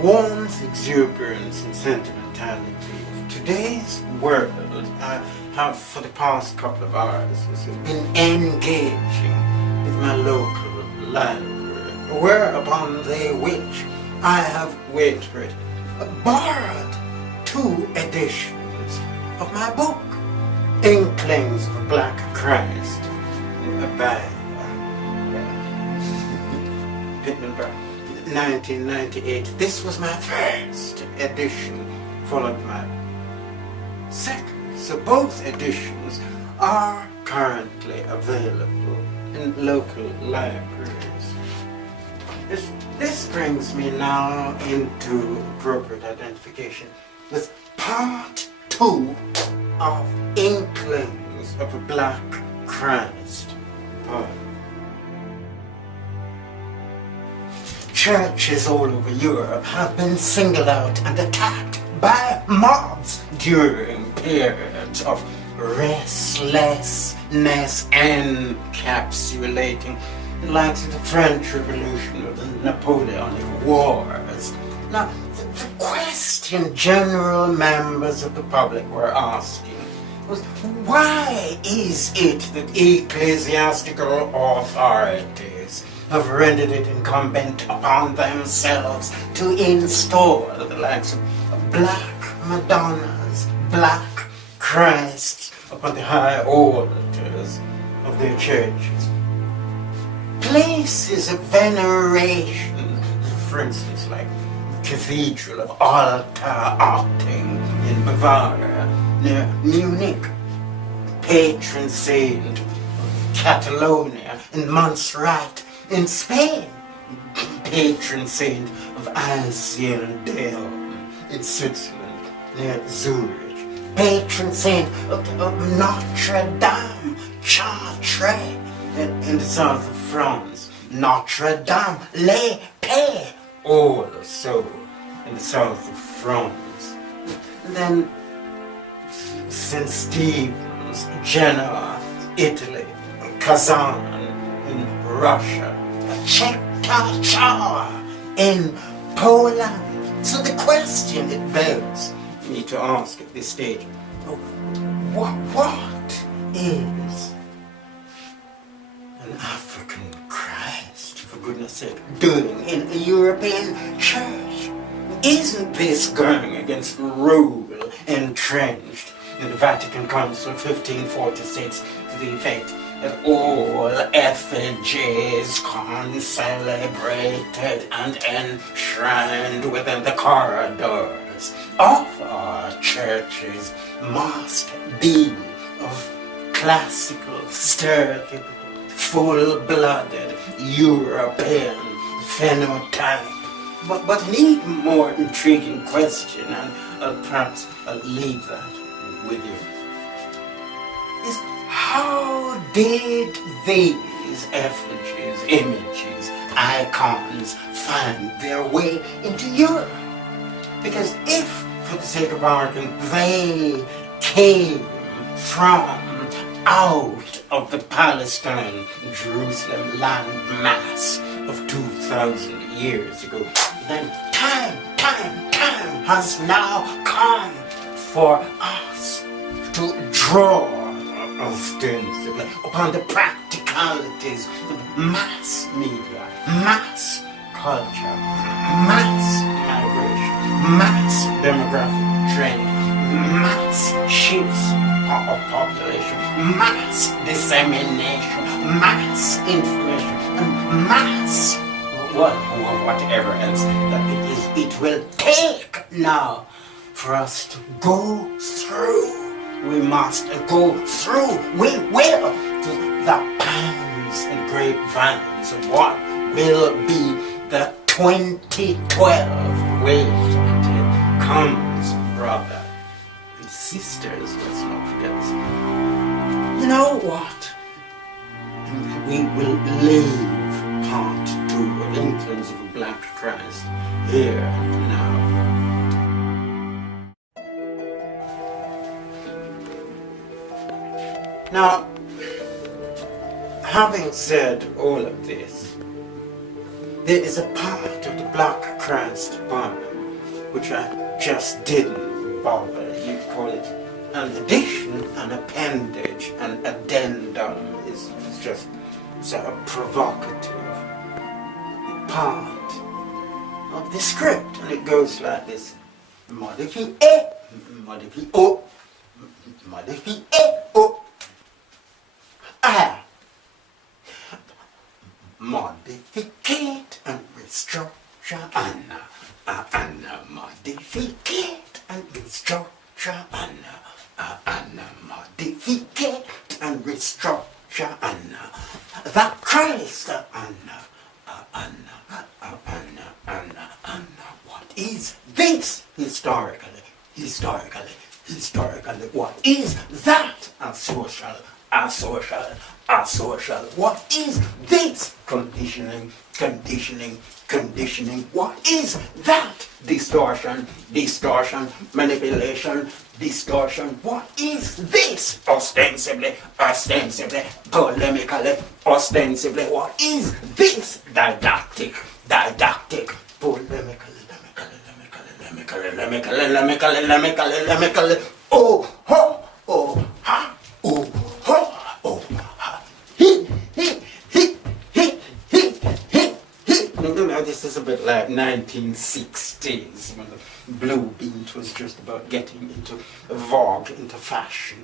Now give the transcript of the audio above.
warmth, exuberance, and sentimentality of today's world, I have for the past couple of hours been engaging with my local library, whereupon they which I have, wait for it, borrowed 2 editions of my book, Inklings of a Black Christ, by Pitman, Browne, 1998. This was my first edition, followed by my second. So both editions are currently available in local libraries. This brings me now into appropriate identification with part 2 of Inklings of a Black Christ poem. Churches all over Europe have been singled out and attacked by mobs during periods of restlessness encapsulating the likes of the French Revolution or the Napoleonic Wars. Now, the question general members of the public were asking was, why is it that ecclesiastical authorities have rendered it incumbent upon themselves to install the likes of black Madonnas, black Christs upon the high altars of their churches? Places of veneration, for instance, like the Cathedral of Alta-Otting in Bavaria, near Munich, patron saint of Catalonia in Montserrat in Spain, patron saint of Einsiedeln in Switzerland near Zurich, patron saint of Notre Dame, Chartres in the south of France, Notre Dame, Les Pays, also in the south of France. And then St. Stephen's, Genoa, Italy, Kazan in Russia, Czechia in Poland. So the question it begs me to ask at this stage, what is an African Christ, for goodness sake, doing in a European church? Isn't this going against rule entrenched in the Vatican Council 1546 to the effect that all effigies concelebrated and enshrined within the corridors of our churches must be of classical, stereotypical, full-blooded European phenotype? But an even more intriguing question, and perhaps I'll leave that with you, is how did these effigies, images, icons find their way into Europe? Because if, for the sake of argument, they came from out of the Palestine, Jerusalem land mass of 2,000 years ago, then time has now come for us to draw ostensibly upon the practicalities of mass media, mass culture, mass migration, mass demographic trend, mass shifts of population, mass dissemination, mass information, and mass whatever else that it will take now for us to go through. We must go through. We will to the pines and grapevines of what will be the 2012. Wait until it comes, brother and sisters. Let's not forget this. You know what? We will leave part 2 of Inklings of a Black Christ here and now. Now, having said all of this, there is a part of the Black Christ poem which I just didn't bother. You'd call it an addition, an appendage, an addendum is just a provocative part of the script, and it goes like this: modify oh, modify oh, modificate and restructure and modificate and restructure and modificate and restructure and that Christ and what is this historically? What is that? Asocial. What is this? Conditioning. What is that? Distortion. Manipulation. Distortion. What is this? Ostensibly. Polemically. Ostensibly. What is this? Didactic. Polemically. Oh, ho, oh, ha, oh, ho, oh, ha. He. This is a bit like 1960s when the blue beat was just about getting into vogue, into fashion.